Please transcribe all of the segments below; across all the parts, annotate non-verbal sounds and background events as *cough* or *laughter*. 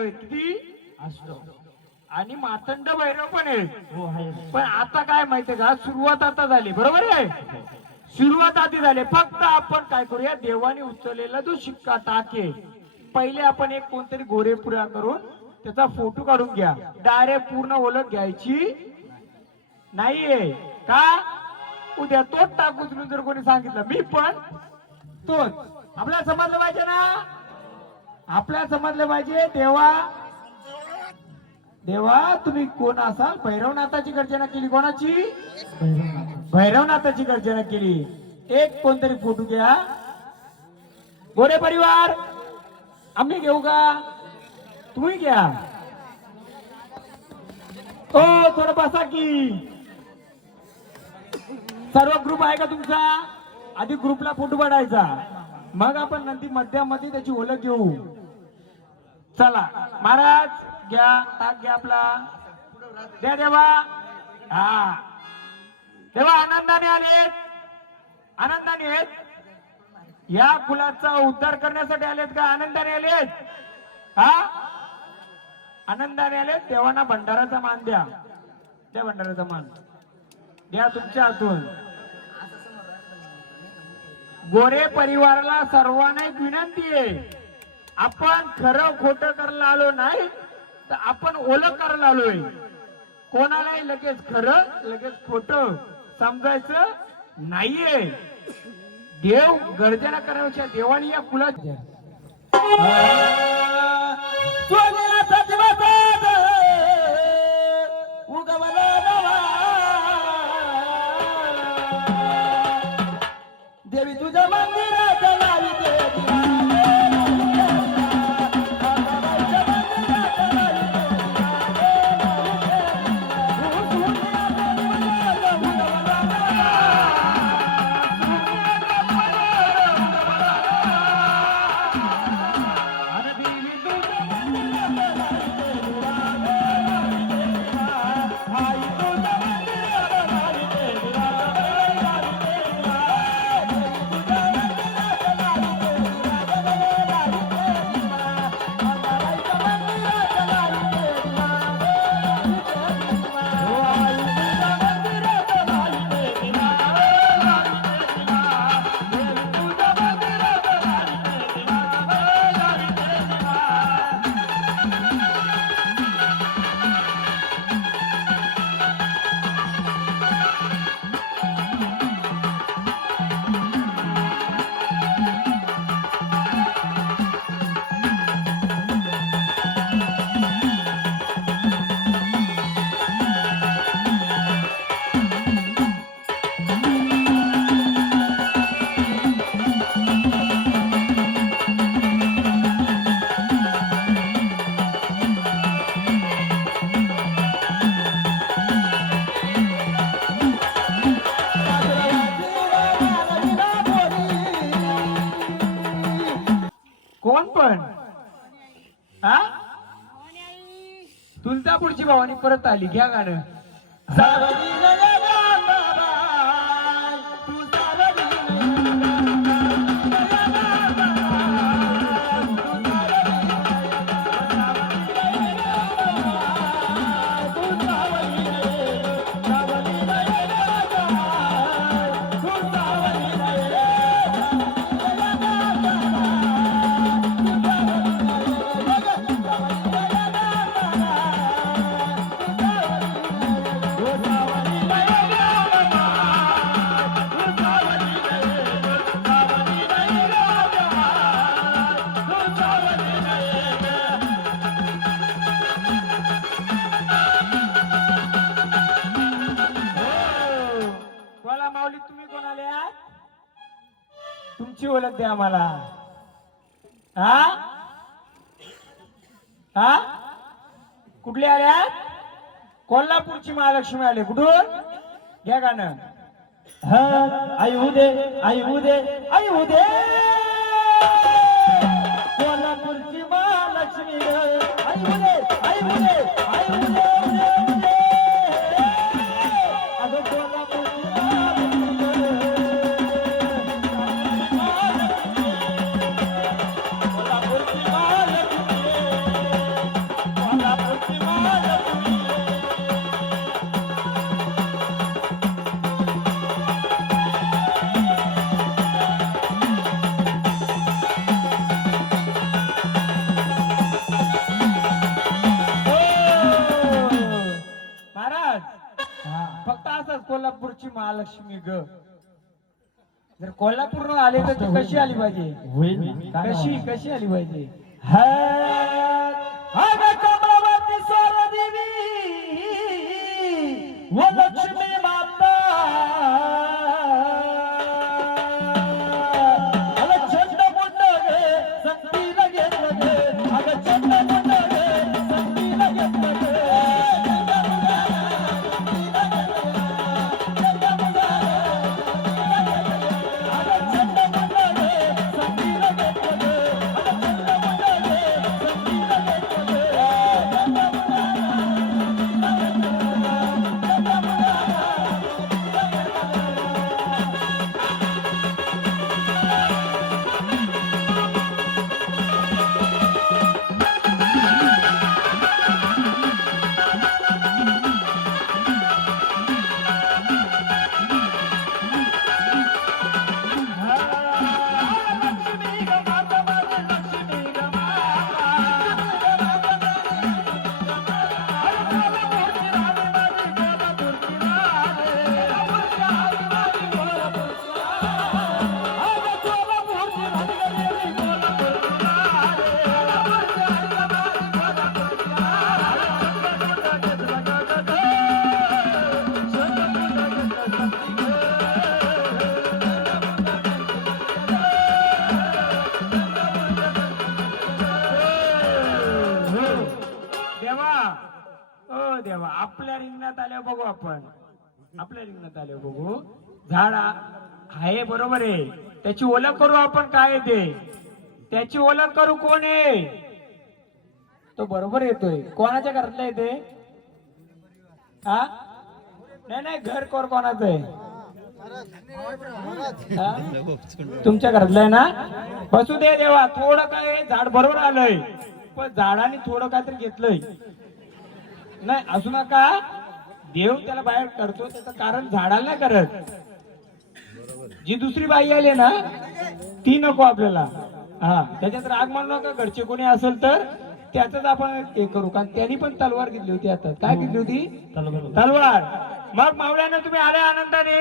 भैरव किती अष्ट आणि मातंड भैरव पण आहे. पण आता काय माहितीये का? सुरुवात आता झाली. बरोबर आहे? सुरुवात आधी झाली. फक्त आपण काय करूया? देवाने उचललेला जो शिक्का टाके पहिले आपण एक कोणतरी गोरे पुऱ्या करून त्याचा फोटो काढून घ्या. डायरेक्ट पूर्ण ओळख घ्यायची नाहीये. का? उद्या तोच टाक उचलून जर कोणी सांगितलं. मी पण? तोच. आपल्याला समजलं पाहिजे ना? आपल्याला समजलं पाहिजे देवा देवा तुम्ही कोण असाल? भैरवनाथाची गर्जना केली कोणाची? भैरवनाथाची. गर्जना केली. एक कोणतरी फोटो घ्या. गोरे परिवार आम्ही घेऊ का? तुम्ही घ्या. ओ थोडं बसा की. सर्व ग्रुप आहे का तुमचा? आधी ग्रुपला फोटो काढायचा. मग आपण नंतर मध्यामध्ये त्याची ओळख घेऊ. चला महाराज घ्या ताक घ्या आपला. द्या देवा. हा. देवा आनंदाने आलेत. आनंदाने आहेत या कुलाचा उद्धार करण्यासाठी आलेत का? आनंदाने आलेत. हा? आनंदाने आलेत. देवांना भंडाराचा मान द्या. त्या भंडाराचा मान. द्या तुमच्या हातून. गोरे परिवाराला सर्वांना एक विनंती आहे. आपण खरं खोट करायला आलो नाही तर आपण ओळख करायला आलोय. कोणालाही लगेच खरं लगेच खोट समजायचं नाहीये. देव गर्जना करण्यापेक्षा देवानी या कुलात भवानी परत आली. घ्या गाणं. तुमची ओळख द्या आम्हाला. हा हा कुठले आल्या कोल्हापूरची महालक्ष्मी आले. कुठून? घ्या गाणं. आई उदे आई उदे आई उदे कोल्हापूरची महालक्ष्मी आई उदे असंच कोल्हापूरची महालक्ष्मी ग. जर कोल्हापूर आले तर ती कशी आली पाहिजे? कशी कशी आली पाहिजे? कमलावती स्वरदेवी व लक्ष्मी आपण आपल्या रिंगणात आल्या बघू. झाड आहे बरोबर आहे. त्याची ओळख करू आपण काय ते? त्याची ओळख करू कोण आहे? तो बरोबर येतोय. कोणाच्या घरातला येते हा? नाही नाही घर कोर कोणाचं आहे? तुमच्या घरातलं आहे ना? बसू दे देवा थोडं काय झाड बरोबर आलंय. पण झाडाने थोडं काहीतरी घेतलंय. नाही असू नका देव त्याला बाहेर करतो त्याचं कारण झाडाला करत. जी दुसरी बाई आली ना ती नको आपल्याला. हा त्याच्यात राग मानू नका घरचे कोणी असेल तर त्याच आपण हे करू. कारण त्यांनी पण तलवार घेतली होती आता. काय घेतली होती? तलवार. मग मावळ्यानं तुम्ही आल्या आनंदाने?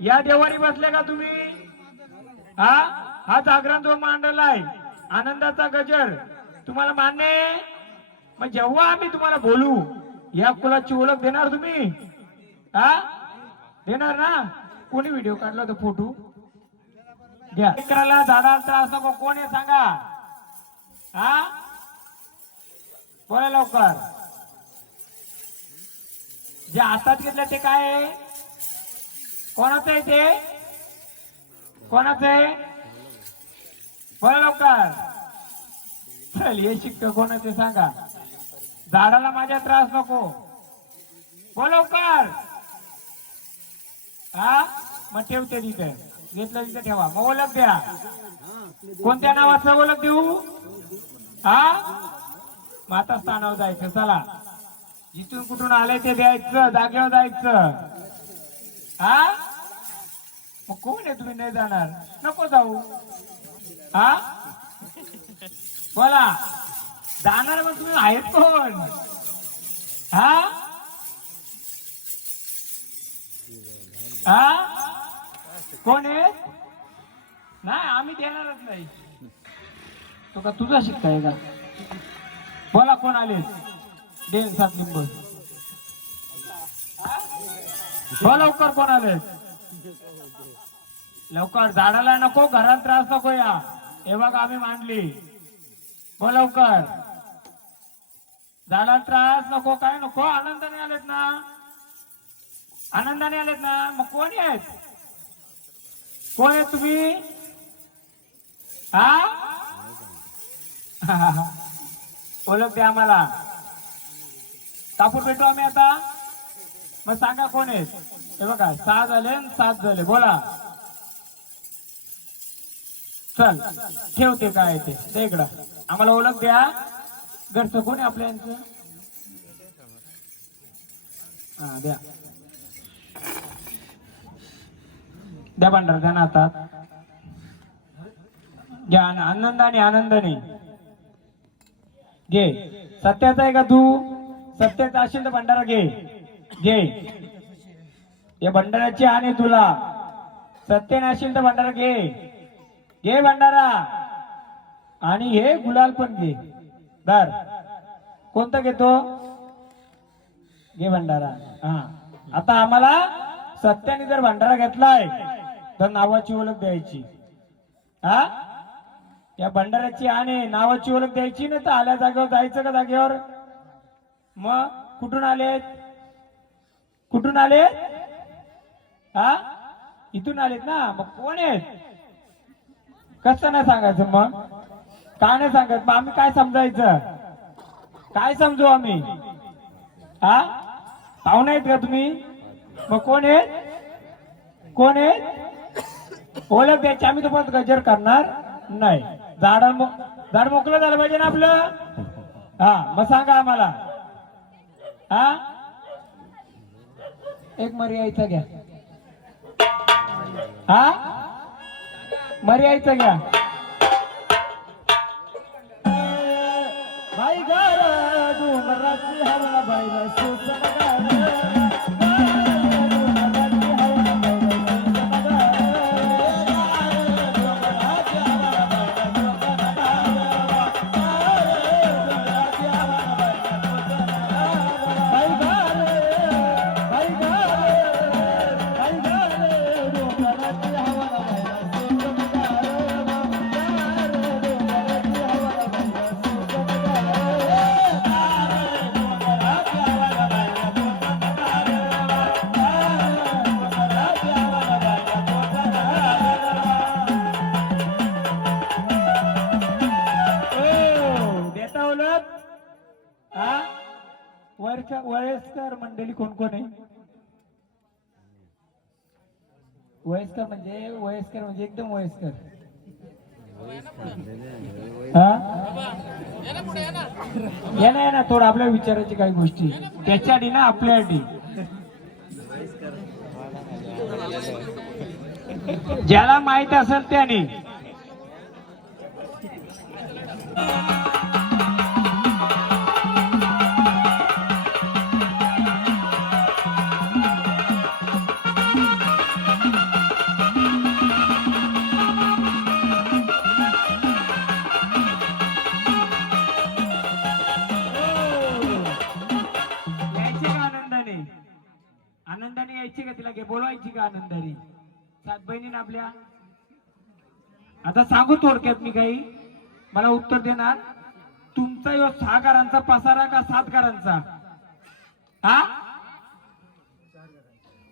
या देवारी बसले का तुम्ही? हा? हा जागरण जो मांडलाय आनंदाचा गजर. तुम्हाला मान्य मग जेव्हा आम्ही तुम्हाला बोलू या कुलाची ओळख देणार तुम्ही? हा? देणार ना? कोणी व्हिडिओ काढला होता फोटो घ्या लेकराला झाडाला त्रास नको कोण आहे सांगा? हा? बोला लवकर. जे हातात घेतलं ते काय कोणाचं आहे ते? कोणाचं आहे? बोला लवकर. चल हे शिक्क कोणाचे सांगा. झाडाला माझ्या त्रास नको. बोलवकर हा? मग ठेवते तिथे. घेतलं तिथे ठेवा. मग ओळख द्या. कोणत्या नावाचं ओळख देऊ? हा? माता स्थानावर जायचं. चला. जिथून कुठून आलंय ते द्यायचं जागेवर जायचं. हा? मग कोण आहे तुम्ही? नाही जाणार. नको जाऊ. हा? बोला. जाणार मग तुम्ही आहेत कोण हा? हा? कोण आहे? नाही आम्ही देणारच नाही. तो का तुझा शिकताय का? बोला कोण आले? देन सात नंबर बोला लवकर कोण आले? लवकर झाडाला नको घरात त्रास नको या. हे बघ आम्ही मांडली. बोला लवकर. झाला त्रास नको काय नको? आनंदाने आलेत ना? आनंदाने आलेत ना? मग कोण आहेत? कोण आहे तुम्ही? हा? *laughs* ओळख द्या आम्हाला. कापूर भेटू आम्ही आता. मग सांगा कोण आहेत? हे बघा सहा झाले आणि सात झाले. बोला. चल ठेवते काय ते. इकडं. आम्हाला ओळख द्या. घरचं कोण आहे आपल्या यांचं? हा द्या. द्या भांडार द्या ना हातात घ्या आनंदाने आनंदाने. घे. सत्याचा आहे का तू? सत्याचा असेल तर भंडारा घे. घे. या भंडाराची आणि तुला. सत्य नसेल तर भंडारा घे. घे भंडारा. आणि हे गुलाल पण घे. दर. कोणता घेतो? घे भंडारा. हा. आता आम्हाला सत्याने जर भंडारा घेतलाय तर नावाची ओळख द्यायची. हा? या भंडाऱ्याची आणि नावाची ओळख द्यायची ना तर आल्या जागेवर जायचं का जागेवर? मग कुठून आलेत कुठून आलेत हा? इथून आलेत ना. मग कोण आहेत? कसं नाही सांगायचं मग? का नाही सांगत? मग आम्ही काय समजायचं? काय समजू आम्ही? हा? पाहुणे आहेत का तुम्ही? मग कोण आहेत? कोण आहेत? ओळख द्यायची. आम्ही तुम्हाला गजर करणार नाही. झाड झाड मोकळं झालं पाहिजे ना आपलं? हा मग सांगा आम्हाला. हा? एक मर्यायचा घ्या. हा? मर्यायचा घ्या. बाई गार डोंगराची हवा बाईला सोसन मंडळी कोण कोण आहे? वयस्कर म्हणजे वयस्कर म्हणजे एकदम वयस्कर. हा? या ना ना थोडं आपल्या विचारायची काही गोष्टी. त्याच्यासाठी ना आपल्यासाठी ज्याला माहीत असेल त्याने. ते बोलवायची का आनंदारी? सात बहिणी आपल्या आता सांगू थोडक्यात मी काही. मला उत्तर देणार. तुमचा यो सहा घरांचा पसारा का सात घरांचा हा?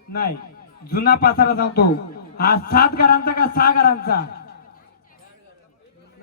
नाही. जुना पसारा सांगतो. हा सात घरांचा का सहा घरांचा